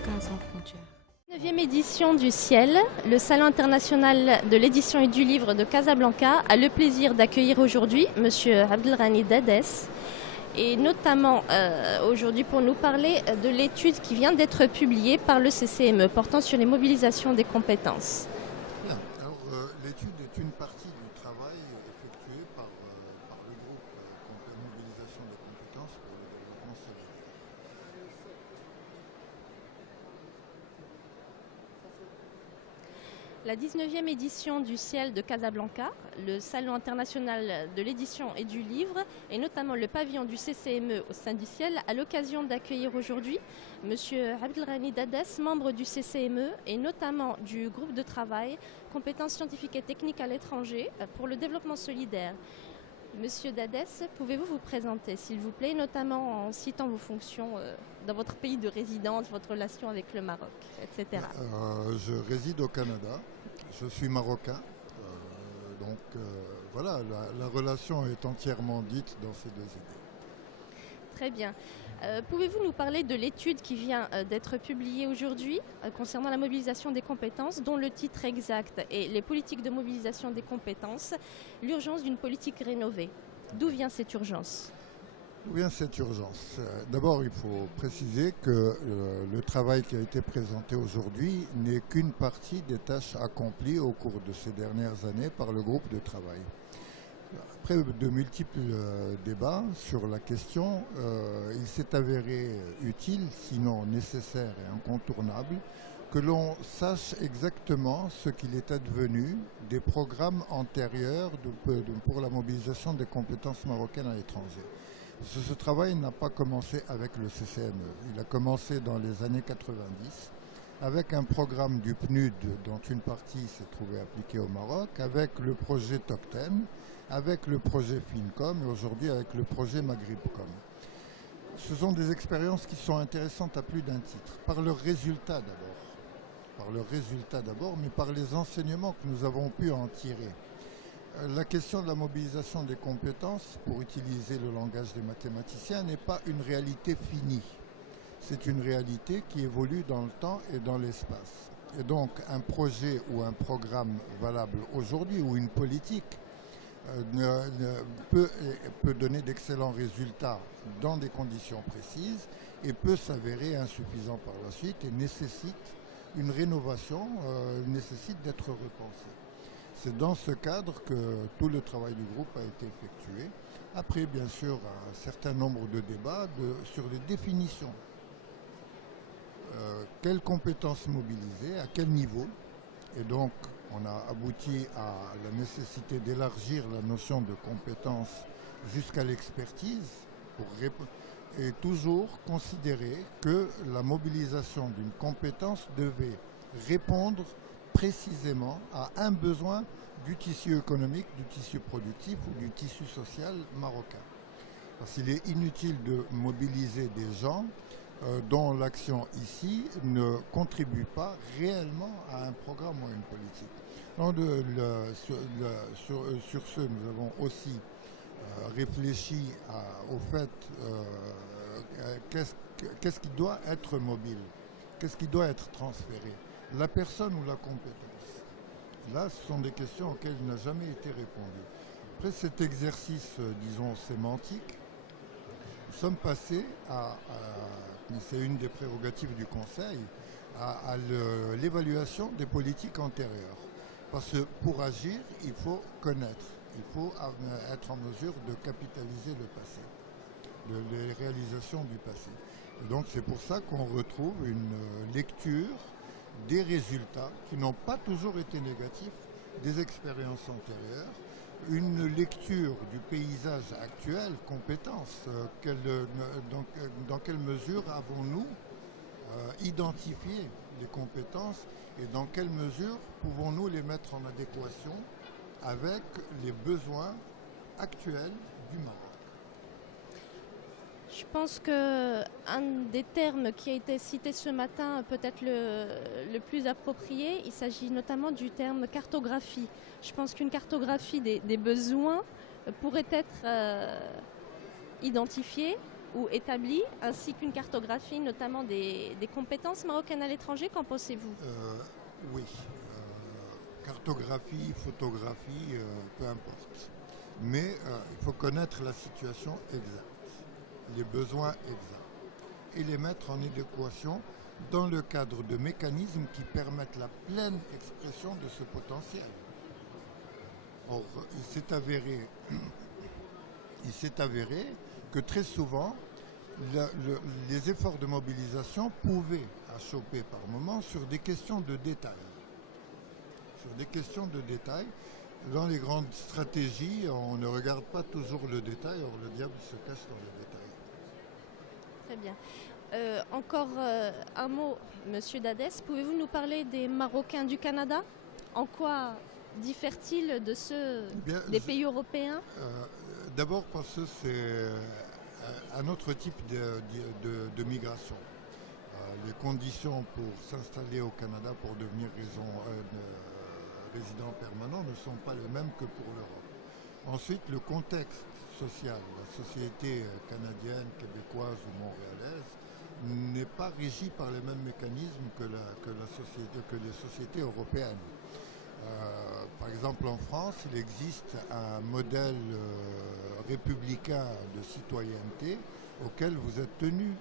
Casablanca sans frontières. 9e édition du Ciel, le Salon international de l'édition et du livre de Casablanca a le plaisir d'accueillir aujourd'hui M. Abdelghani Dadès, et notamment aujourd'hui pour nous parler de l'étude qui vient d'être publiée par le CCME portant sur les mobilisations des compétences. Bien. Alors, l'étude est une partie du travail effectué par le groupe Mobilisation des compétences pour le développement solidaire. La 19e édition du Ciel de Casablanca, le Salon international de l'édition et du livre, et notamment le pavillon du CCME au sein du Ciel, a l'occasion d'accueillir aujourd'hui M. Abdelghani Dadès, membre du CCME et notamment du groupe de travail compétences scientifiques et techniques à l'étranger pour le développement solidaire. Monsieur Dadès, pouvez-vous vous présenter, s'il vous plaît, notamment en citant vos fonctions dans votre pays de résidence, votre relation avec le Maroc, etc. Je réside au Canada, je suis marocain, voilà, la relation est entièrement dite dans ces deux idées. Très bien. Pouvez-vous nous parler de l'étude qui vient d'être publiée aujourd'hui concernant la mobilisation des compétences, dont le titre exact est « Les politiques de mobilisation des compétences, l'urgence d'une politique rénovée ». D'où vient cette urgence ? D'où vient cette urgence ? D'abord, il faut préciser que le travail qui a été présenté aujourd'hui n'est qu'une partie des tâches accomplies au cours de ces dernières années par le groupe de travail. Après de multiples débats sur la question, il s'est avéré utile, sinon nécessaire et incontournable, que l'on sache exactement ce qu'il est advenu des programmes antérieurs pour la mobilisation des compétences marocaines à l'étranger. Ce travail n'a pas commencé avec le CCME, il a commencé dans les années 90 avec un programme du PNUD dont une partie s'est trouvée appliquée au Maroc, avec le projet TOCTEM, avec le projet FINCOM et aujourd'hui avec le projet MaghribCom. Ce sont des expériences qui sont intéressantes à plus d'un titre, par leurs résultats d'abord, mais par les enseignements que nous avons pu en tirer. La question de la mobilisation des compétences, pour utiliser le langage des mathématiciens, n'est pas une réalité finie. C'est une réalité qui évolue dans le temps et dans l'espace. Et donc un projet ou un programme valable aujourd'hui ou une politique peut donner d'excellents résultats dans des conditions précises et peut s'avérer insuffisant par la suite et nécessite une rénovation, nécessite d'être repensé. C'est dans ce cadre que tout le travail du groupe a été effectué. Après, bien sûr, un certain nombre de débats sur les définitions. Quelles compétences mobiliser, à quel niveau. Et donc, on a abouti à la nécessité d'élargir la notion de compétence jusqu'à l'expertise et toujours considérer que la mobilisation d'une compétence devait répondre précisément à un besoin du tissu économique, du tissu productif ou du tissu social marocain. Parce qu'il est inutile de mobiliser des gens dont l'action ici ne contribue pas réellement à un programme ou à une politique. Donc, sur ce, nous avons aussi réfléchi au fait qu'est-ce qui doit être mobile, qu'est-ce qui doit être transféré, la personne ou la compétence. Là, ce sont des questions auxquelles il n'a jamais été répondu. Après cet exercice, disons, sémantique, nous sommes passés c'est une des prérogatives du Conseil, à l'évaluation des politiques antérieures. Parce que pour agir, il faut connaître, il faut être en mesure de capitaliser le passé, les réalisations du passé. Et donc c'est pour ça qu'on retrouve une lecture des résultats qui n'ont pas toujours été négatifs, des expériences antérieures, une lecture du paysage actuel, compétences, dans quelle mesure avons-nous identifié les compétences et dans quelle mesure pouvons-nous les mettre en adéquation avec les besoins actuels du Maroc. Je pense qu'un des termes qui a été cité ce matin, peut-être le plus approprié, il s'agit notamment du terme cartographie. Je pense qu'une cartographie des besoins pourrait être identifiée ou établie, ainsi qu'une cartographie notamment des compétences marocaines à l'étranger. Qu'en pensez-vous? Oui. Cartographie, photographie, peu importe. Mais il faut connaître la situation exacte, les besoins exacts, et les mettre en adéquation dans le cadre de mécanismes qui permettent la pleine expression de ce potentiel. Or, il s'est avéré que très souvent, les efforts de mobilisation pouvaient achoper par moments sur des questions de détail. Sur des questions de détail. Dans les grandes stratégies, on ne regarde pas toujours le détail, or le diable se cache dans le détail. Très bien. Encore un mot, Monsieur Dadès, pouvez-vous nous parler des Marocains du Canada? En quoi diffèrent-ils de ceux des pays européens? D'abord parce que c'est un autre type de migration. Les conditions pour s'installer au Canada pour devenir résident permanent ne sont pas les mêmes que pour l'Europe. Ensuite, le contexte social, la société canadienne, québécoise ou montréalaise n'est pas régie par les mêmes mécanismes que les sociétés européennes. Par exemple, en France, il existe un modèle républicain de citoyenneté auquel vous êtes tenu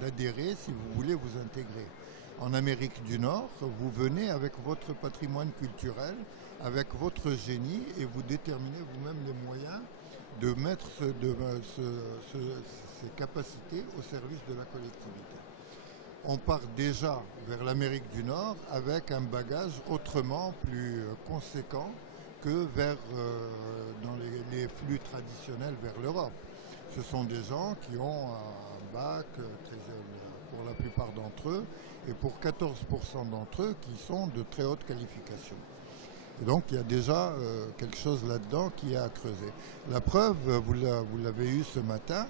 d'adhérer si vous voulez vous intégrer. En Amérique du Nord, vous venez avec votre patrimoine culturel, avec votre génie, et vous déterminez vous-même les moyens de mettre ces capacités au service de la collectivité. On part déjà vers l'Amérique du Nord avec un bagage autrement plus conséquent que dans les flux traditionnels vers l'Europe. Ce sont des gens qui ont un bac pour la plupart d'entre eux, et pour 14% d'entre eux qui sont de très haute qualification. Et donc il y a déjà quelque chose là-dedans qui est à creuser. La preuve, vous l'avez eu ce matin,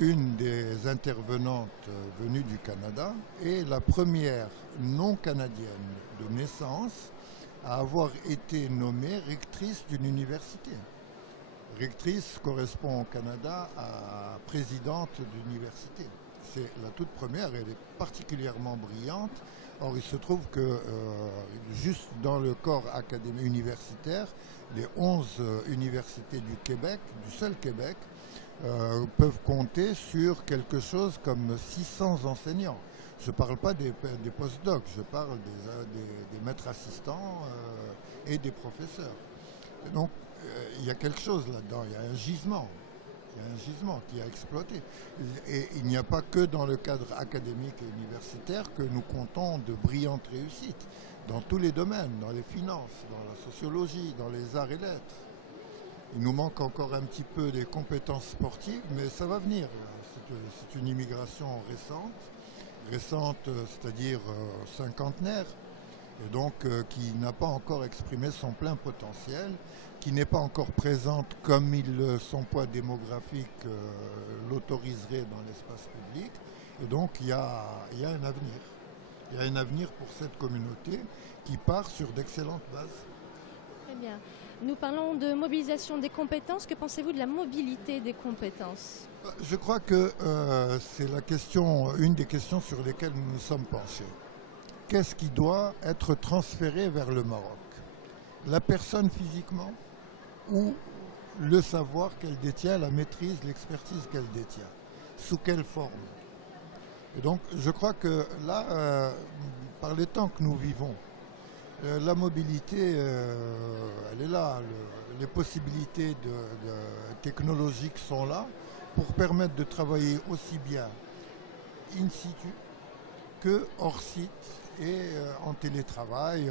une des intervenantes venues du Canada est la première non-canadienne de naissance à avoir été nommée rectrice d'une université. Rectrice correspond au Canada à présidente d'université. C'est la toute première, elle est particulièrement brillante. Or, il se trouve que juste dans le corps académique universitaire, les 11 universités du Québec, du seul Québec, peuvent compter sur quelque chose comme 600 enseignants. Je ne parle pas des postdocs, je parle des maîtres assistants et des professeurs. Et donc, il y a quelque chose là-dedans, il y a un gisement. Il y a un gisement qui a exploité. Et il n'y a pas que dans le cadre académique et universitaire que nous comptons de brillantes réussites, dans tous les domaines, dans les finances, dans la sociologie, dans les arts et lettres. Il nous manque encore un petit peu des compétences sportives, mais ça va venir. C'est une immigration récente, c'est-à-dire cinquantenaire, et donc qui n'a pas encore exprimé son plein potentiel, qui n'est pas encore présente comme son poids démographique l'autoriserait dans l'espace public. Et donc il y a un avenir. Il y a un avenir pour cette communauté qui part sur d'excellentes bases. Très bien. Nous parlons de mobilisation des compétences. Que pensez-vous de la mobilité des compétences? Je crois que c'est une des questions sur lesquelles nous nous sommes penchés. Qu'est-ce qui doit être transféré vers le Maroc? La personne physiquement ou le savoir qu'elle détient, la maîtrise, l'expertise qu'elle détient? Sous quelle forme? Et donc je crois que là, par les temps que nous vivons, la mobilité, elle est là. Les possibilités technologiques sont là pour permettre de travailler aussi bien in situ que hors site et en télétravail,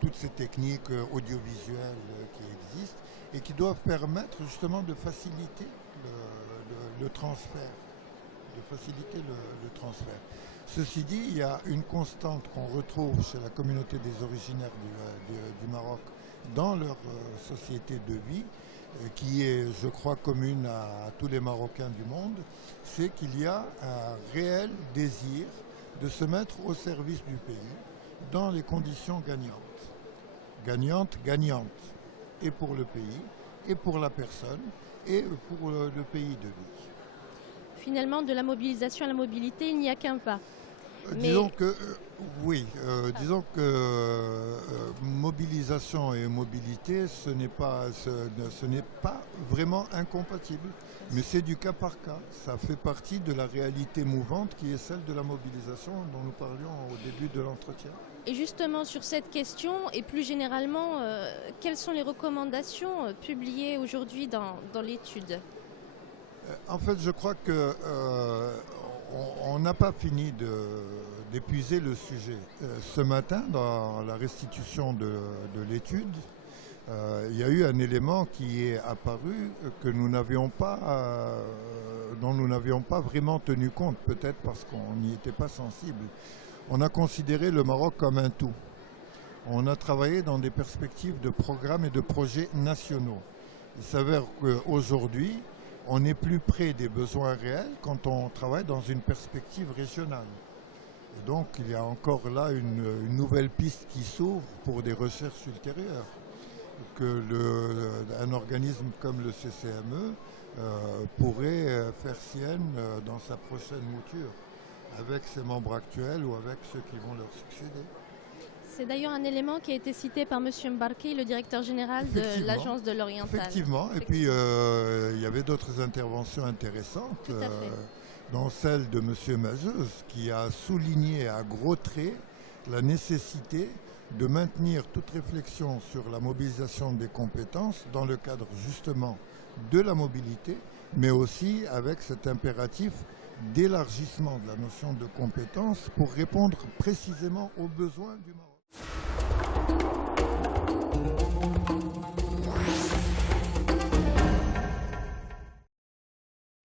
toutes ces techniques audiovisuelles qui existent et qui doivent permettre justement de faciliter le transfert. Ceci dit, il y a une constante qu'on retrouve chez la communauté des originaires du Maroc dans leur société de vie, qui est, je crois, commune à tous les Marocains du monde, c'est qu'il y a un réel désir de se mettre au service du pays dans les conditions gagnantes, et pour le pays, et pour la personne, et pour le pays de vie. Finalement, de la mobilisation à la mobilité, il n'y a qu'un pas. Disons que disons que mobilisation et mobilité, ce n'est pas vraiment incompatible, mais c'est du cas par cas. Ça fait partie de la réalité mouvante qui est celle de la mobilisation dont nous parlions au début de l'entretien. Et justement, sur cette question, et plus généralement, quelles sont les recommandations publiées aujourd'hui dans l'étude ? En fait, je crois que on n'a pas fini d'épuiser le sujet. Ce matin, dans la restitution de l'étude, il y a eu un élément qui est apparu que dont nous n'avions pas vraiment tenu compte, peut-être parce qu'on n'y était pas sensible. On a considéré le Maroc comme un tout. On a travaillé dans des perspectives de programmes et de projets nationaux. Il s'avère qu'aujourd'hui, on est plus près des besoins réels quand on travaille dans une perspective régionale. Et donc il y a encore là une nouvelle piste qui s'ouvre pour des recherches ultérieures. Un organisme comme le CCME pourrait faire sienne dans sa prochaine mouture, avec ses membres actuels ou avec ceux qui vont leur succéder. C'est d'ailleurs un élément qui a été cité par M. Mbarki, le directeur général de l'Agence de l'Oriental. Effectivement, et puis il y avait d'autres interventions intéressantes, dont celle de M. Mazeuse, qui a souligné à gros traits la nécessité de maintenir toute réflexion sur la mobilisation des compétences dans le cadre justement de la mobilité, mais aussi avec cet impératif d'élargissement de la notion de compétence pour répondre précisément aux besoins du Maroc.